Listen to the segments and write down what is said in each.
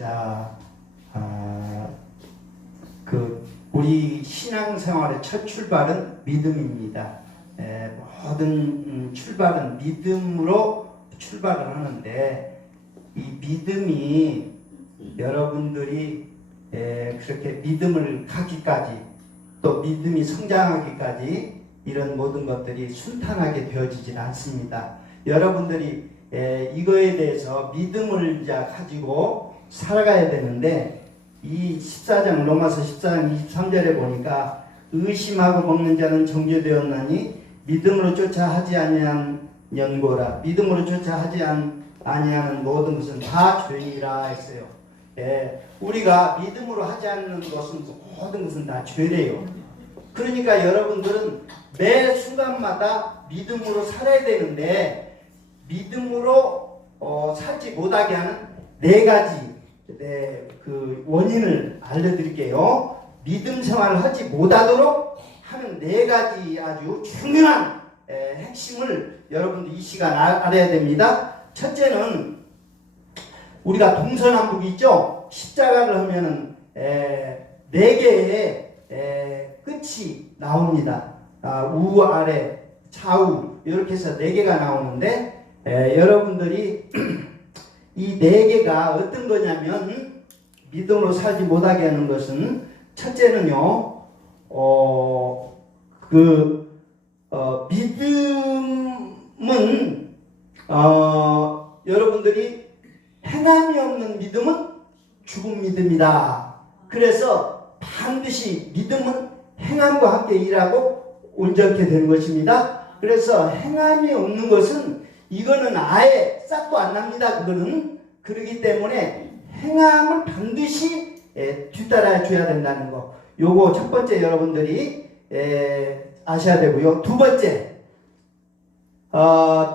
자, 우리 신앙생활의 첫 출발은 믿음입니다. 모든 출발은 믿음으로 출발을 하는데, 이 믿음이 여러분들이 그렇게 믿음을 갖기까지, 또 믿음이 성장하기까지 이런 모든 것들이 순탄하게 되어지지는 않습니다. 여러분들이 이거에 대해서 믿음을 이제 가지고 살아가야 되는데, 이 14장 로마서 14장 23절에 보니까 의심하고 먹는 자는 정죄되었나니 믿음으로 쫓아 하지 아니한 연고라. 믿음으로 쫓아 하지 아니하는 모든 것은 다 죄이라 했어요. 우리가 믿음으로 하지 않는 것은, 모든 것은 다 죄래요. 그러니까 여러분들은 매 순간마다 믿음으로 살아야 되는데, 믿음으로 살지 못하게 하는 네 가지 그 원인을 알려드릴게요. 믿음 생활을 하지 못하도록 하는 네 가지 아주 중요한 핵심을 여러분들 이 시간 알아야 됩니다. 첫째는 우리가 동서남북이 있죠. 십자가를 하면은 네 개의 끝이 나옵니다. 우, 아래, 좌우 이렇게 해서 네 개가 나오는데, 여러분들이 이 네 개가 어떤 거냐면, 믿음으로 살지 못하게 하는 것은, 첫째는요, 믿음은 여러분들이 행함이 없는 믿음은 죽은 믿음이다. 그래서 반드시 믿음은 행함과 함께 일하고 온전케 되는 것입니다. 그래서 행함이 없는 것은, 이거는 아예 싹도 안 납니다. 그거는. 그렇기 때문에 행함을 반드시 뒤따라 줘야 된다는 거. 요거 첫 번째 여러분들이 아셔야 되고요. 두 번째,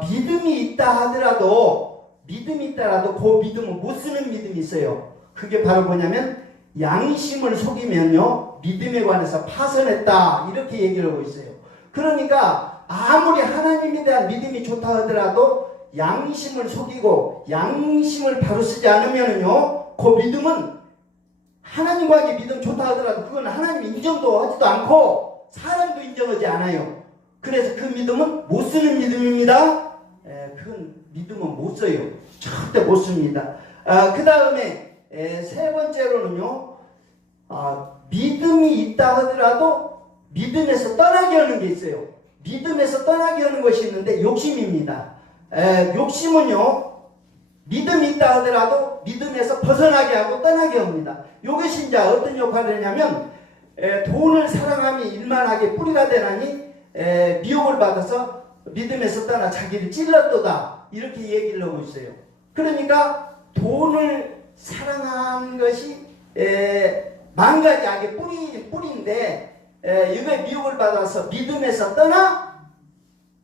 믿음이 있다 하더라도, 그 믿음은 못 쓰는 믿음이 있어요. 그게 바로 뭐냐면, 양심을 속이면요, 믿음에 관해서 파선했다, 이렇게 얘기를 하고 있어요. 그러니까 아무리 하나님에 대한 믿음이 좋다 하더라도 양심을 속이고 양심을 바로 쓰지 않으면요, 그 믿음은, 하나님과의 믿음 좋다 하더라도 그건 하나님 인정도 하지도 않고 사람도 인정하지 않아요. 그래서 그 믿음은 못 쓰는 믿음입니다. 그건 믿음은 못 써요. 절대 못 씁니다. 그 다음에 세 번째로는요, 믿음이 있다 하더라도 믿음에서 떠나게 하는 게 있어요. 믿음에서 떠나게 하는 것이 있는데, 욕심입니다. 욕심은요, 믿음이 있다 하더라도 믿음에서 벗어나게 하고 떠나게 합니다. 이것이 이제 어떤 역할을 하냐면, 돈을 사랑함이 일만하게 뿌리가 되나니 미혹을 받아서 믿음에서 떠나 자기를 찔렀도다, 이렇게 얘기를 하고 있어요. 그러니까 돈을 사랑하는 것이 만 가지 악의 뿌리인데, 이거에 미혹을 받아서 믿음에서 떠나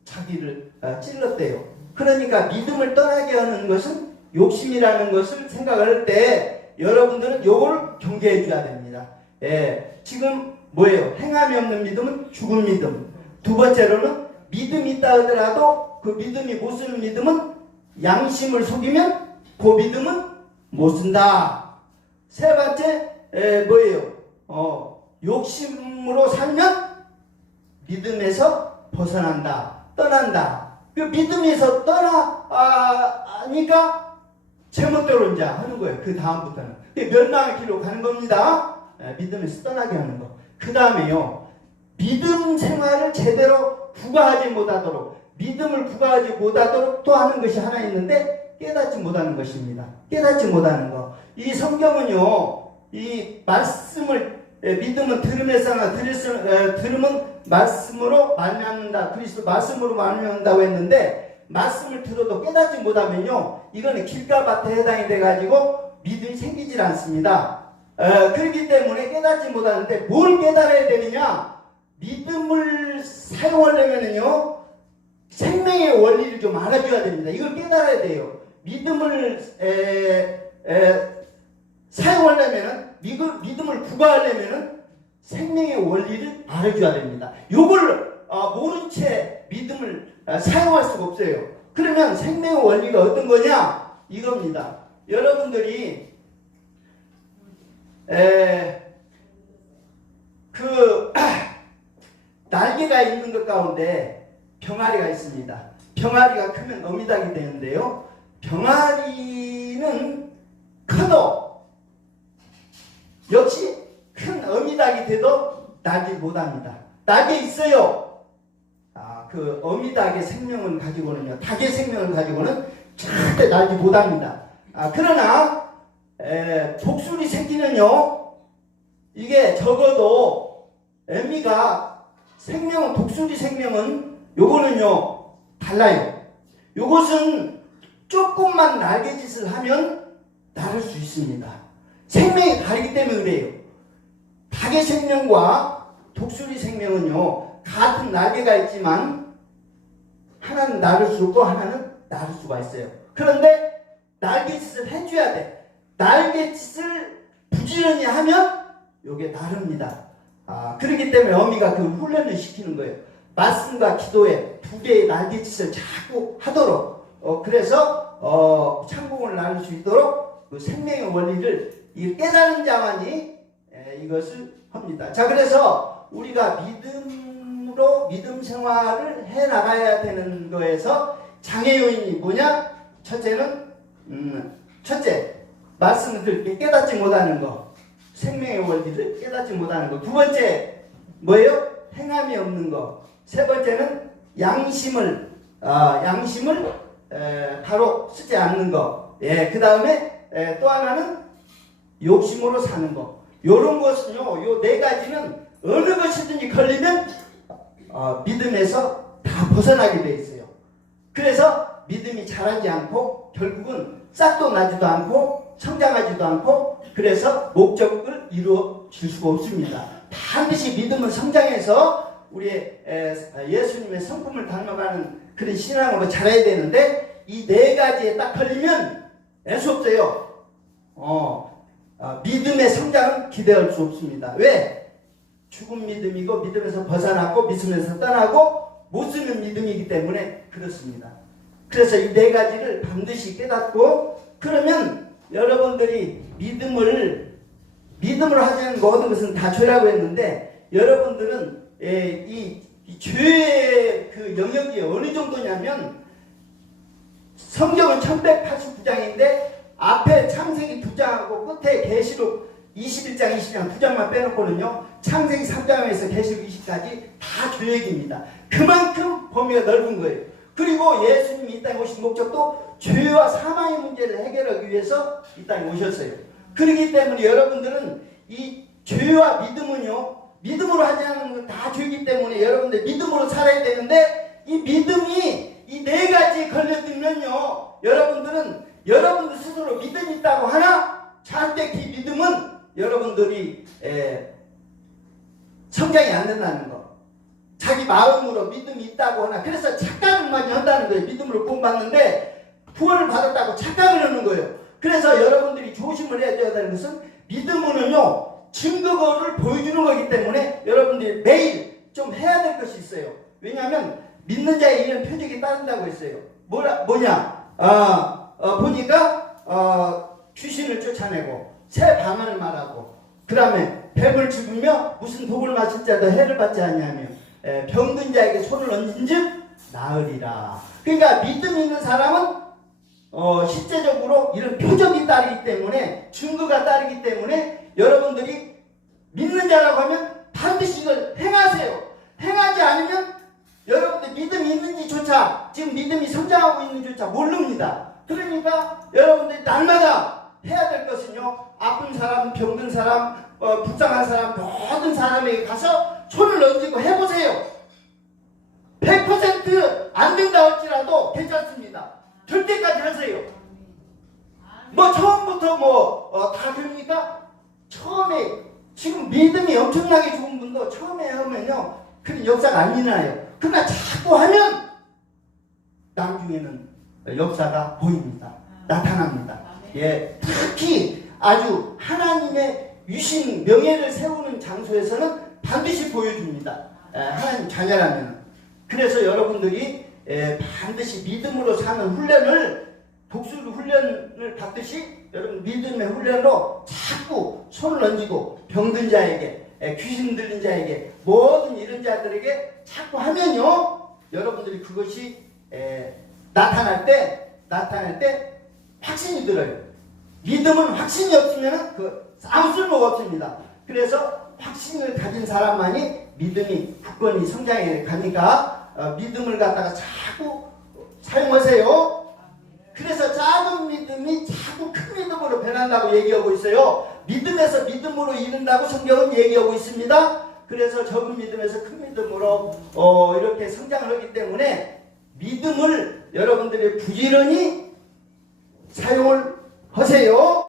자기를 찔렀대요. 그러니까 믿음을 떠나게 하는 것은 욕심이라는 것을 생각할 때, 여러분들은 요걸 경계해 줘야 됩니다. 지금 뭐예요? 행함이 없는 믿음은 죽은 믿음. 두 번째로는 믿음이 있다 하더라도 그 믿음이 못 쓰는 믿음은, 양심을 속이면 그 믿음은 못 쓴다. 세 번째 뭐예요? 욕심으로 살면 믿음에서 벗어난다, 떠난다. 그 믿음에서 떠나니까 제멋대로 이제 하는 거예요. 그 다음부터는 멸망의 길로 가는 겁니다. 믿음에서 떠나게 하는 거. 그 다음에요, 믿음 생활을 제대로 부과하지 못하도록, 믿음을 부과하지 못하도록 또 하는 것이 하나 있는데, 깨닫지 못하는 것입니다. 깨닫지 못하는 거. 이 성경은요, 이 말씀을, 믿음은 들음에서 나나, 들음은 말씀으로 말미암는다. 그리스도 말씀으로 말미암는다고 했는데, 말씀을 들어도 깨닫지 못하면요, 이거는 길가밭에 해당이 돼가지고 믿음이 생기질 않습니다. 그렇기 때문에 깨닫지 못하는데, 뭘 깨달아야 되느냐? 믿음을 사용하려면은요, 생명의 원리를 좀 알아줘야 됩니다. 이걸 깨달아야 돼요. 믿음을 사용하려면은, 믿음을 부과하려면은 생명의 원리를 알아줘야 됩니다. 요걸 모른 채 믿음을 사용할 수가 없어요. 그러면 생명의 원리가 어떤 거냐? 이겁니다. 여러분들이 그 날개가 있는 것 가운데 병아리가 있습니다. 병아리가 크면 어미닭이 되는데요. 병아리는 커도 역시 큰 어미닭이 돼도 날지 못합니다. 날개 있어요. 그 어미닭의 생명을 가지고는요, 닭의 생명을 가지고는 절대 날지 못합니다. 그러나 독수리 새끼는요, 이게 적어도 애미가 생명은, 독수리 생명은 요거는요 달라요. 요것은 조금만 날개짓을 하면 날을 수 있습니다. 생명이 다르기 때문에 그래요. 닭의 생명과 독수리 생명은요 같은 날개가 있지만 하나는 날을 수 없고 하나는 날을 수가 있어요. 그런데 날개짓을 해줘야 돼. 날개짓을 부지런히 하면 요게 나릅니다. 그렇기 때문에 어미가 그 훈련을 시키는 거예요. 말씀과 기도에 두 개의 날개짓을 자꾸 하도록, 그래서 창공을 나눌 수 있도록 그 생명의 원리를 깨달은 자만이 이것을 합니다. 자, 그래서 우리가 믿음 생활을 해 나가야 되는 거에서 장애 요인이 뭐냐? 첫째, 말씀을 듣게 깨닫지 못하는 거, 생명의 원리를 깨닫지 못하는 거. 두 번째 뭐예요? 행함이 없는 거. 세 번째는 양심을 바로 쓰지 않는 거. 그 다음에 또 하나는 욕심으로 사는 거. 요런 것은요, 요 네 가지는 어느 것이든지 걸리면 믿음에서 다 벗어나게 돼 있어요. 그래서 믿음이 자라지 않고 결국은 싹도 나지도 않고 성장하지도 않고, 그래서 목적을 이루어질 수가 없습니다. 반드시 믿음은 성장해서 우리의 예수님의 성품을 닮아가는 그런 신앙으로 자라야 되는데, 이 네 가지에 딱 걸리면 알 수 없어요. 믿음의 성장은 기대할 수 없습니다. 왜? 죽은 믿음이고 믿음에서 벗어나고 믿음에서 떠나고 못 쓰는 믿음이기 때문에 그렇습니다. 그래서 이 네 가지를 반드시 깨닫고, 그러면 여러분들이 믿음으로 하자는 모든 것은 다 죄라고 했는데, 여러분들은 이 죄의 그 영역이 어느 정도냐면, 성경은 1189장인데 앞에 창세기 2장하고 끝에 계시록 21장, 20장 2장만 빼놓고는요, 창세기 3장에서 계시록 20까지 다 죄얘기입니다. 그만큼 범위가 넓은 거예요. 그리고 예수님이 이 땅에 오신 목적도 죄와 사망의 문제를 해결하기 위해서 이 땅에 오셨어요. 그렇기 때문에 여러분들은 이 죄와 믿음은요, 믿음으로 하지 않는 건 다 죄이기 때문에 여러분들 믿음으로 살아야 되는데, 이 믿음이 이 네 가지에 걸려들면요, 여러분들 스스로 믿음이 있다고 하나, 절대 그 믿음은 여러분들이 성장이 안 된다는 거. 자기 마음으로 믿음이 있다고 하나, 그래서 착각을 많이 한다는 거예요. 믿음으로 구원받는데 구원을 받았다고 착각을 하는 거예요. 그래서 여러분들이 조심을 해야 되는 것은, 믿음은요 증거를 보여주는 거기 때문에 여러분들이 매일 좀 해야 될 것이 있어요. 왜냐하면 믿는 자의 이런 표적이 따른다고 했어요. 뭐냐? 보니까 귀신을 쫓아내고 새 방언을 말하고, 그 다음에 뱀을 죽으며 무슨 독을 마실 자도 해를 받지 아니하며 병든 자에게 손을 얹은즉 나으리라. 그러니까 믿음 있는 사람은 실제적으로 이런 표적이 따르기 때문에, 증거가 따르기 때문에 여러분들이 믿는 자라고 하면 반드시 이걸 행하세요. 행하지 않으면 여러분들 믿음이 있는지조차, 지금 믿음이 성장하고 있는지조차 모릅니다. 그러니까 여러분들이 날마다 해야 될 것은요, 아픈 사람, 병든 사람, 불쌍한 사람, 모든 사람에게 가서 손을 얹고 해보세요. 100% 안 된다 할지라도 괜찮습니다. 될 때까지 하세요. 처음부터 다 됩니까? 처음에, 지금 믿음이 엄청나게 좋은 분도 처음에 하면요, 그런 역사가 안 일어나요. 그러나 자꾸 하면 나중에는 역사가 보입니다. 나타납니다. 특히 아주 하나님의 유신 명예를 세우는 장소에서는 반드시 보여줍니다. 하나님 자녀라면. 그래서 여러분들이 반드시 믿음으로 사는 훈련을, 독수리 훈련을 받듯이 여러분 믿음의 훈련으로 자꾸 손을 얹고 병든 자에게 귀신 들린 자에게 모든 이런 자들에게 자꾸 하면요 여러분들이 그것이 나타날 때 확신이 들어요. 믿음은 확신이 없으면 그 아무 쓸모가 없습니다. 그래서 확신을 가진 사람만이 믿음이 굳건히 성장해 가니까 믿음을 갖다가 자꾸 사용하세요. 그래서 작은 믿음이 자꾸 큰 믿음으로 변한다고 얘기하고 있어요. 믿음에서 믿음으로 이른다고 성경은 얘기하고 있습니다. 그래서 적은 믿음에서 큰 믿음으로 이렇게 성장을 하기 때문에 믿음을 여러분들이 부지런히 사용을 하세요.